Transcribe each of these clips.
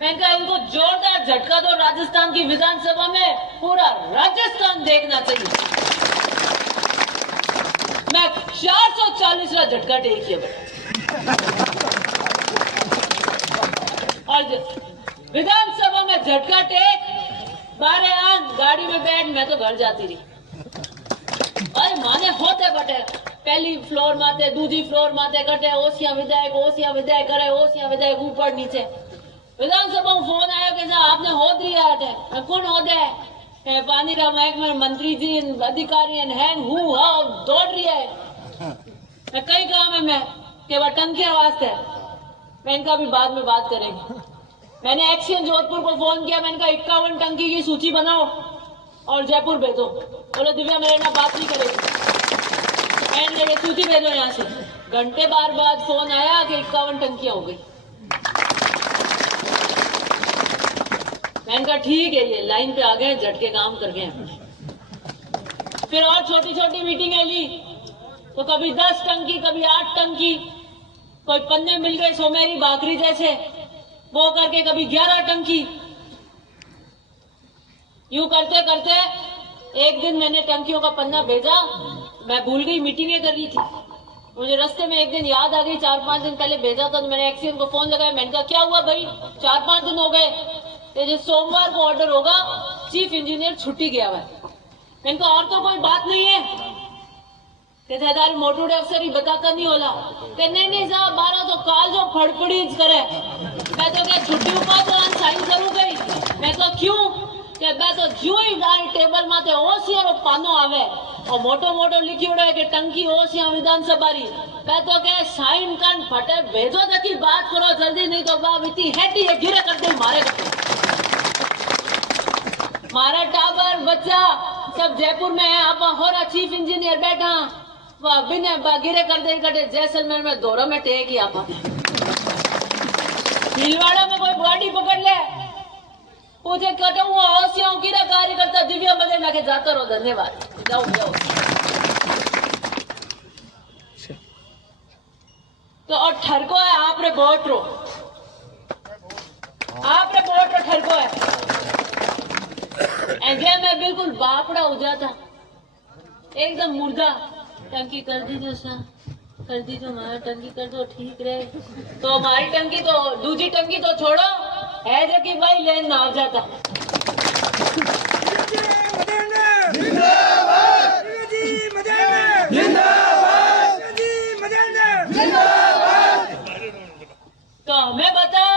मैंने कहा इनको जोरदार झटका दो, राजस्थान की विधानसभा में पूरा राजस्थान देखना चाहिए। मैं 440 का झटका टेक किया और विधानसभा में झटका टेक, बारे आन गाड़ी में बैठ, मैं तो घर जाती रही। अरे माने होते बटे पहली फ्लोर माते, दूसरी फ्लोर माते कटे, ओसिया विधायक करे, ओसिया विधायक ऊपर नीचे। विधानसभा में फोन आया कि आपने हो दिया है, कौन हो दे पानी का महकमे में मंत्री जी अधिकारी हैं हूँ हाँ दौड़ रही है, कई काम है मैं कि वह टंकियां वास्ते। मैं इनका भी बाद में बात करेंगे। मैंने एक्शन जोधपुर को फोन किया, मैंने कहा 51 टंकी की सूची बनाओ और जयपुर भेजो। बोले दिव्या मेरे ना बात नहीं करेगी, मैंने सूची भेजो यहाँ से। घंटे बाद फोन आया कि 51 टंकियां हो गई। मैंने कहा ठीक है, ये लाइन पे आ गए, झटके काम कर गए। फिर और छोटी छोटी मीटिंगें ली तो कभी 10 टंकी, कभी 8 टंकी, कोई पन्ने मिल गए सोमेरी भाकरी जैसे, वो करके कभी 11 टंकी। यूं करते करते एक दिन मैंने टंकियों का पन्ना भेजा, मैं भूल गई, मीटिंगें कर रही थी। मुझे रास्ते में एक दिन याद आ गई, 4-5 दिन पहले भेजा था, तो मैंने एक्सीएन को फोन लगाया। मैंने कहा क्या हुआ भाई, 4-5 दिन हो गए, जो सोमवार को ऑर्डर होगा, चीफ इंजीनियर छुट्टी गया हुआ है। मैंने कहा और तो कोई बात नहीं है, कहते मोटूडे अफसर ही बताता नहीं होला। नहीं साहब 12 तो काल जो फड़फड़ी करे, मैं तो क्या छुट्टी ऊपर तो साइन करूँ गई। मैं तो क्यों કે બે તો જોઈ ગાડી ટેબલ માથે ઓસિયારો પાનો આવે और मोटो मोटो लिखी है कि टंकी ओसिया विधानसभा री, मैं तो क्या साइन कान फटे भेजो तकी बात करो जल्दी, नहीं तो बाप इतनी हेटी है गिरे करते मारे करते। मारा टाबर बच्चा सब जयपुर में है, आप हो रहा चीफ इंजीनियर बैठा वह बिना गिरे करते कटे जैसलमेर में दौरा में टेगी। आप भीलवाड़ा में कोई गाड़ी पकड़ ले, पूछे कटू ओसिया की कार्यकर्ता दिव्या बजे लाके जाता रहो, धन्यवाद जाओ जाओ। तो और ठरको है आप रे बोट रो, आप रे बोट रो ठरको है। ऐसे मैं बिल्कुल बापड़ा हो जाता, एकदम मुर्दा। टंकी कर दीजिए सा, कर दीजिए हमारा टंकी कर दो ठीक रहे। तो हमारी टंकी तो दूसरी टंकी तो छोड़ो, है जो कि भाई लेन ना आ जाता। तो हमें बताओ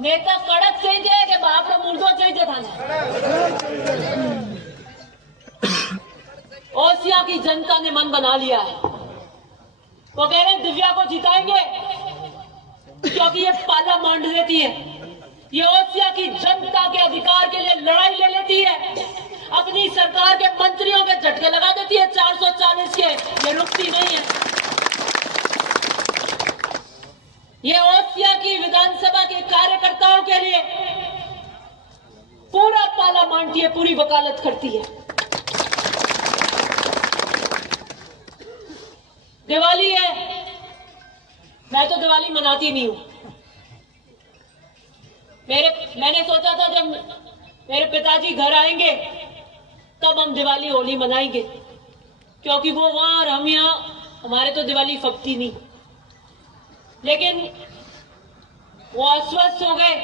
नेता कड़क चाहिए कि बाप रो मुर्दो चाहिए था? ओसिया की जनता ने मन बना लिया है, वो कह रहे हैं दिव्या को जिताएंगे क्योंकि ये पाला मांड देती है, ये ओसिया की जनता के अधिकार के लिए लड़ाई ले लेती है, अपनी सरकार के मंत्रियों के झटके लगा देती है 440 के, ये रुकती नहीं है। ये ओसिया की विधानसभा के कार्यकर्ताओं के लिए पूरा पाला मांडती है, पूरी वकालत करती है। दिवाली है, मैं तो दिवाली मनाती नहीं हूं। मैंने सोचा था जब मेरे पिताजी घर आएंगे तब हम दिवाली होली मनाएंगे, क्योंकि वो वहां और हम यहाँ, हमारे तो दिवाली फकती नहीं। लेकिन वो अस्वस्थ हो गए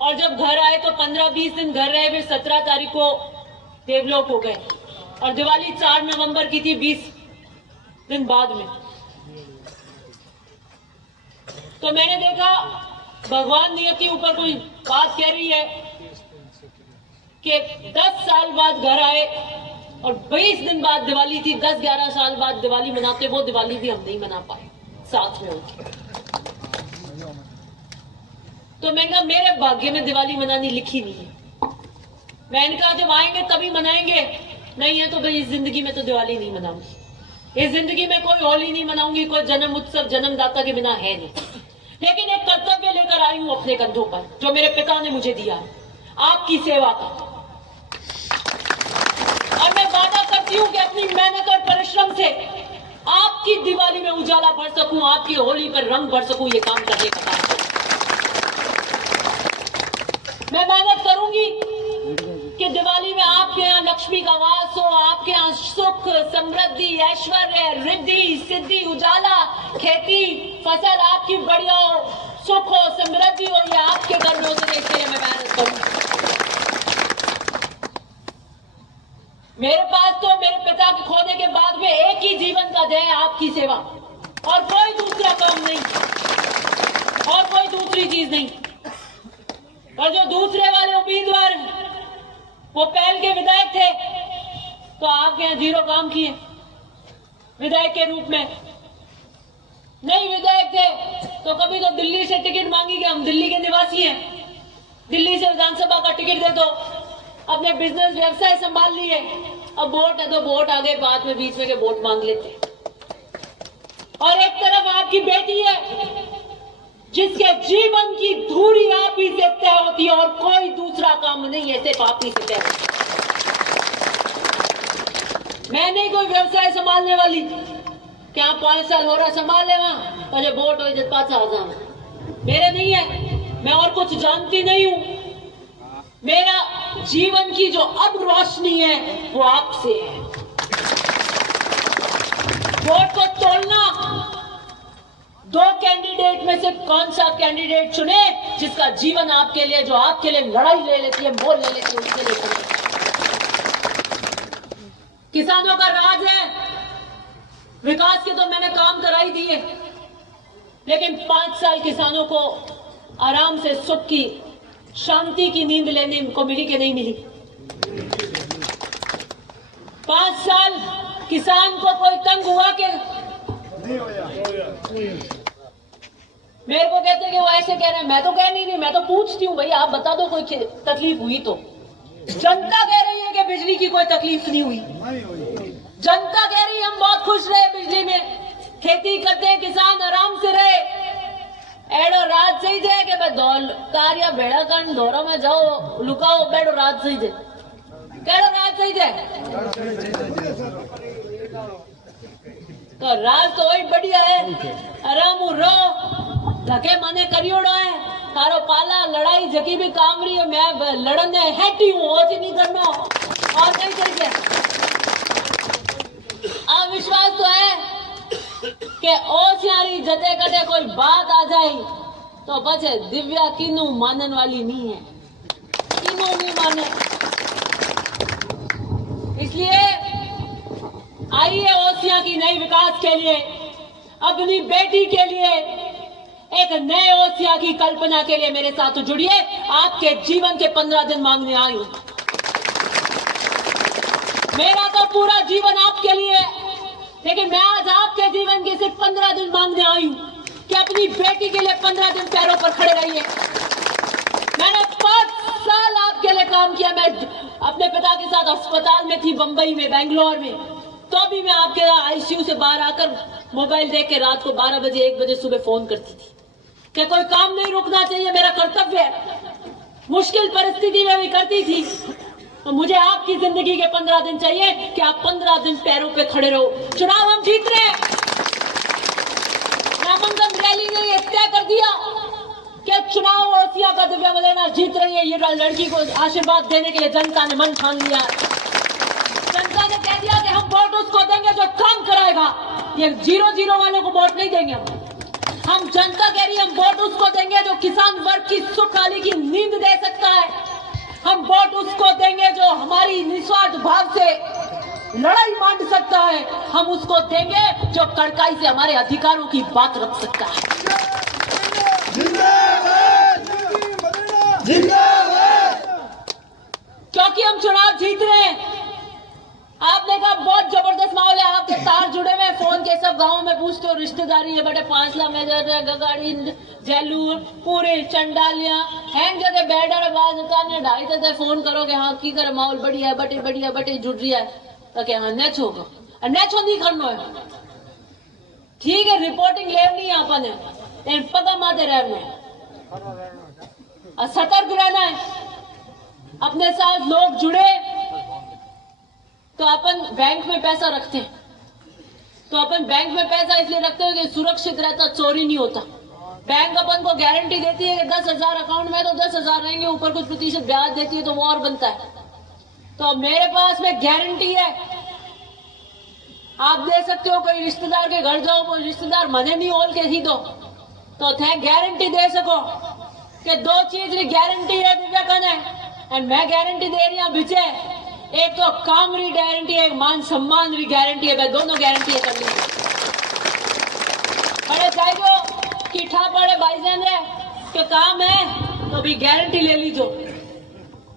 और जब घर आए तो 15-20 दिन घर रहे, फिर 17 तारीख को देवलोक हो गए और दिवाली 4 नवंबर की थी, 20 दिन बाद में। तो मैंने देखा भगवान नियति ऊपर कोई बात कह रही है कि 10 साल बाद घर आए और 20 दिन बाद दिवाली थी, 10-11 साल बाद दिवाली मनाते, वो दिवाली भी हम नहीं मना पाए साथ में होके। तो मैंने कहा मेरे भाग्य में दिवाली मनानी लिखी नहीं है। मैंने कहा जब आएंगे तभी मनाएंगे, नहीं है तो भाई इस जिंदगी में तो दिवाली नहीं मनाऊंगी, इस जिंदगी में कोई होली नहीं मनाऊंगी, कोई जन्म उत्सव जन्मदाता के बिना है नहीं। लेकिन एक कर्तव्य लेकर आई हूं अपने कंधों पर, जो मेरे पिता ने मुझे दिया, आपकी सेवा का। और मैं वादा करती हूं कि अपनी मेहनत और परिश्रम से आपकी दिवाली में उजाला भर सकूं, आपकी होली पर रंग भर सकूं, ये काम करने का काम। लक्ष्मी का वास हो, आपके यहाँ सुख समृद्धि ऐश्वर्य रिद्धि सिद्धि उजाला खेती फसल आपकी बढ़िया हो, सुख हो समृद्धि हो, ये आपके घर में हो सके इसके लिए मैं मेहनत करूं। मेरे पास तो मेरे पिता के खोने के बाद में एक ही जीवन का ध्येय है, आपकी सेवा, और कोई दूसरा काम नहीं और कोई दूसरी चीज नहीं। और जो दूसरे वाले उम्मीदवार हैं वो पहल के विधायक थे तो आपके यहाँ 0 काम किए विधायक के रूप में। नहीं विधायक थे तो कभी तो दिल्ली से टिकट मांगी कि हम दिल्ली के निवासी हैं, दिल्ली से विधानसभा का टिकट दे दो, अपने बिजनेस व्यवसाय संभाल लिए, अब वोट है तो वोट आ गए बाद में बीच में के वोट मांग लेते। और एक तरफ आपकी बेटी है जिसके जीवन की धुरी आप ही से तय होती है और कोई दूसरा काम नहीं है, सिर्फ आप ही से तय। मैं नहीं कोई व्यवसाय संभालने वाली क्या 5 साल हो रहा संभाल ले वहां पहले वोट हो जब 5 साल मेरे नहीं है, मैं और कुछ जानती नहीं हूं। मेरा जीवन की जो अब रोशनी है वो आपसे है। वोट को तोड़ना 2 कैंडिडेट में से कौन सा कैंडिडेट चुने जिसका जीवन आपके लिए, जो आपके लिए लड़ाई ले लेती है, मोल ले लेती है, उसके लिए चुने। किसानों का राज है, विकास के तो मैंने काम कराई दिए, लेकिन 5 साल किसानों को आराम से सुख की शांति की नींद लेने को मिली कि नहीं मिली? 5 साल किसान को कोई तंग हुआ कि मेरे को कहते कि वो ऐसे कह रहे हैं, मैं तो कह नहीं रही, मैं तो पूछती हूँ भैया आप बता दो कोई तकलीफ हुई तो। जनता कह रही है कि बिजली की कोई तकलीफ नहीं हुई, जनता कह रही है हम बहुत खुश रहे बिजली में, खेती करते हैं किसान आराम से रहे। एडो रात सही जाए कि कार्य भेड़ा कर धोरो में जाओ लुकाओ बैठो रात सही जाए, कहो रात सही जाए तो रात तो वही बढ़िया है, आराम रहो, धके माने करियोड़ो है, थारो पाला लड़ाई जकी भी काम रही है, मैं लड़ने हैटी हूँ, वो नहीं करना और नहीं चाहिए। अब विश्वास तो है कि ओसियारी जते कटे कोई बात आ जाए तो पछे दिव्या किनू मानन वाली नहीं है, किनू नहीं माने। इसलिए आइए ओसिया की नई विकास के लिए, अपनी बेटी के लिए, एक नए ओसिया की कल्पना के लिए मेरे साथ जुड़िए। आपके जीवन के 15 दिन मांगने आई हूं। मेरा तो पूरा जीवन आपके लिए, लेकिन मैं आज आपके जीवन के सिर्फ 15 दिन मांगने आई हूं कि अपनी बेटी के लिए 15 दिन पैरों पर खड़े रहिए। मैंने 5 साल आपके लिए काम किया। मैं अपने पिता के साथ अस्पताल में थी, बंबई में, बेंगलोर में, तो भी मैं आपके आईसीयू से बाहर आकर मोबाइल देख के रात को 12 बजे 1 बजे सुबह फोन करती थी कि कोई काम नहीं रुकना चाहिए, मेरा कर्तव्य है। मुश्किल परिस्थिति में भी करती थी। तो मुझे आपकी जिंदगी के 15 दिन चाहिए कि आप 15 दिन पैरों पे खड़े रहो। चुनाव हम जीत रहे हैं। नामांकन रैली ने ये तय कर दिया कि चुनाव ओसिया का दिव्या मलेना जीत रही है। ये लड़की को आशीर्वाद देने के लिए जनता ने मन ठान लिया। जनता ने कह दिया कि हम वोट उसको देंगे जो काम कराएगा। ये 0-0 वालों को वोट नहीं देंगे हम। जनता कह रही है हम वोट उसको देंगे जो किसान वर्ग की सुखाली की नींद दे सकता है। हम वोट उसको देंगे जो हमारी निस्वार्थ भाव से लड़ाई मान सकता है। हम उसको देंगे जो कड़काई से हमारे अधिकारों की बात रख सकता है। क्योंकि हम चुनाव जीत रहे हैं। आपने कहा बहुत जबरदस्त माहौल है, आपके तार जुड़े हुए फोन के, सब गांव में पूछते हो रिश्तेदारी है बेटे, 5 लाख में गगाड़ी जैलू पूरे चंडालियां हैंग जगह बैठा बाज उतारने 2.5 फोन करोगे। हाँ की करे माहौल बढ़िया है बटे बढ़िया बटे जुड़ रही है तो क्या हाँ नेच होगा, नेचो नहीं करना है। ठीक है रिपोर्टिंग लेनी है अपन है, पता माते रहना है, सतर्क रहना है। अपने साथ लोग जुड़े तो अपन बैंक में पैसा रखते हैं, तो अपन बैंक में पैसा इसलिए रखते हैं कि सुरक्षित रहता, चोरी नहीं होता। बैंक अपन को गारंटी देती है कि 10,000 अकाउंट में तो 10,000 रहेंगे, ऊपर कुछ प्रतिशत ब्याज देती है तो वो और बनता है। तो मेरे पास में गारंटी है। आप दे सकते हो, कोई रिश्तेदार के घर जाओ, कोई रिश्तेदार मने नहीं ओल के ही दो, तो थे गारंटी दे सको कि दो चीज री गारंटी है दिव्या कने, एंड मैं गारंटी दे रही हूं बीचे, एक तो काम री गारंटी है, एक मान सम्मान री गारंटी है, दोनों गारंटी है कर ली। अरे चाहिए किठा पड़े भाईजान रे कि काम है तो भी गारंटी ले लीजो,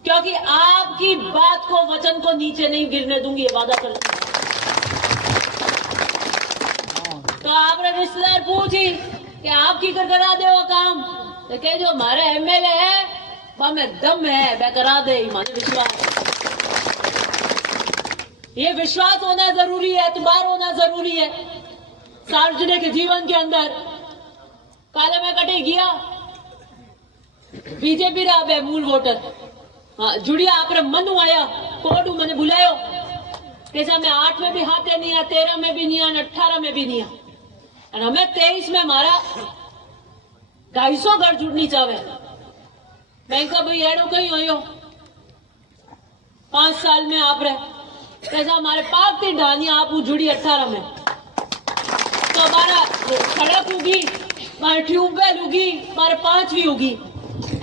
क्योंकि आपकी बात को, वचन को नीचे नहीं गिरने दूंगी, ये वादा करती हूं। तो आपने रिश्तेदार पूछी कि आप की कर करा दे वो काम, तो कह जो हमारे एमएलए है वह में दम है, वह करा दे, माने विश्वास। ये विश्वास होना जरूरी है, एतबार होना जरूरी है सार्वजनिक जीवन के अंदर। काले में कटे गया बीजेपी रा बे मूल वोटर, हाँ जुड़िया आप मनु आया कोडू मैंने बुलायो कैसा, मैं 8 में भी हाथे नहीं आ, 13 में भी नहीं आ, 18 में भी नहीं आ, और हमें 23 में हमारा 250 घर जुड़नी चाहे। मैं कहा भाई एडो कहीं हो 5 साल में आप रहे कैसा, हमारे पाक थी ढानी आप जुड़ी 18 में, तो हमारा सड़क होगी, हमारे ट्यूबवेल होगी, हमारे 5वीं होगी,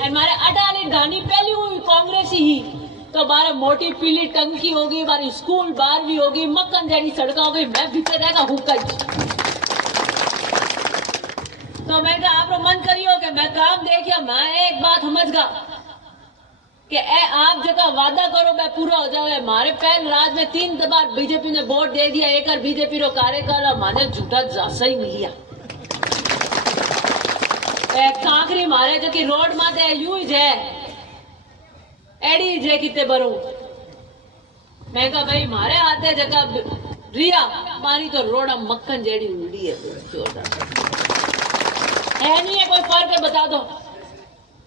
हमारे 18 ढानी पहली हुई कांग्रेसी ही, तो हमारा मोटी पीली टंकी होगी, हमारी स्कूल 12वीं होगी, मक्कन जैसी सड़क हो गई, मैं भीतर रहेगा हुक्का। तो मैं कहा आप मन करियो कि मैं काम देखिए, मैं एक बात समझ गा कि आप जगह वादा करो मैं पूरा हो जाए। हमारे पहले राज में 3 बार बीजेपी ने वोट दे दिया, एक बार बीजेपी रो कार्यकाल माने झूठा जासा ही मिलिया। कांकरी मारे जो कि रोड माते यूं ही है एडी जे किते बरू। मैं कहा भाई मारे हाथे जगह रिया मारी तो रोड़ा मक्खन जेडी उड़ी है, नहीं है कोई फर्क है बता दो।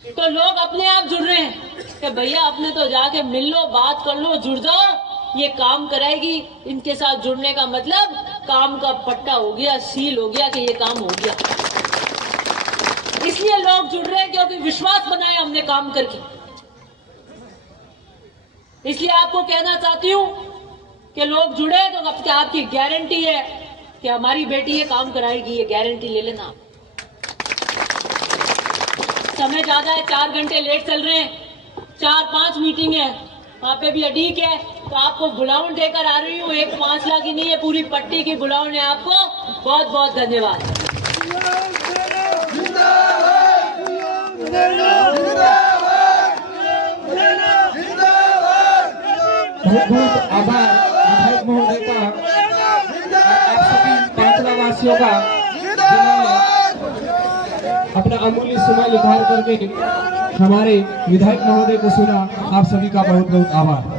तो लोग अपने आप जुड़ रहे हैं कि भैया अपने तो जाके मिल लो, बात कर लो, जुड़ जाओ, ये काम कराएगी। इनके साथ जुड़ने का मतलब काम का पट्टा हो गया, सील हो गया कि ये काम हो गया। इसलिए लोग जुड़ रहे हैं क्योंकि विश्वास बनाया हमने काम करके। इसलिए आपको कहना चाहती हूं कि लोग जुड़े तो आपकी गारंटी है कि हमारी बेटी ये काम कराएगी, ये गारंटी ले लेना। समय ज्यादा है, 4 घंटे लेट चल रहे हैं, 4-5 मीटिंग है, वहां पे भी अडीक है, तो आपको बुलाउन देकर आ रही हूँ। एक 5 लाख की नहीं है, पूरी पट्टी की बुलाउन है आपको। बहुत बहुत धन्यवाद। बहुत बहुत आभार विधायक महोदय का, आप सभी पांचला वासियों का, जिन्होंने अपना अमूल्य समय निकाल करके हमारे विधायक महोदय को सुना। आप सभी का बहुत बहुत आभार।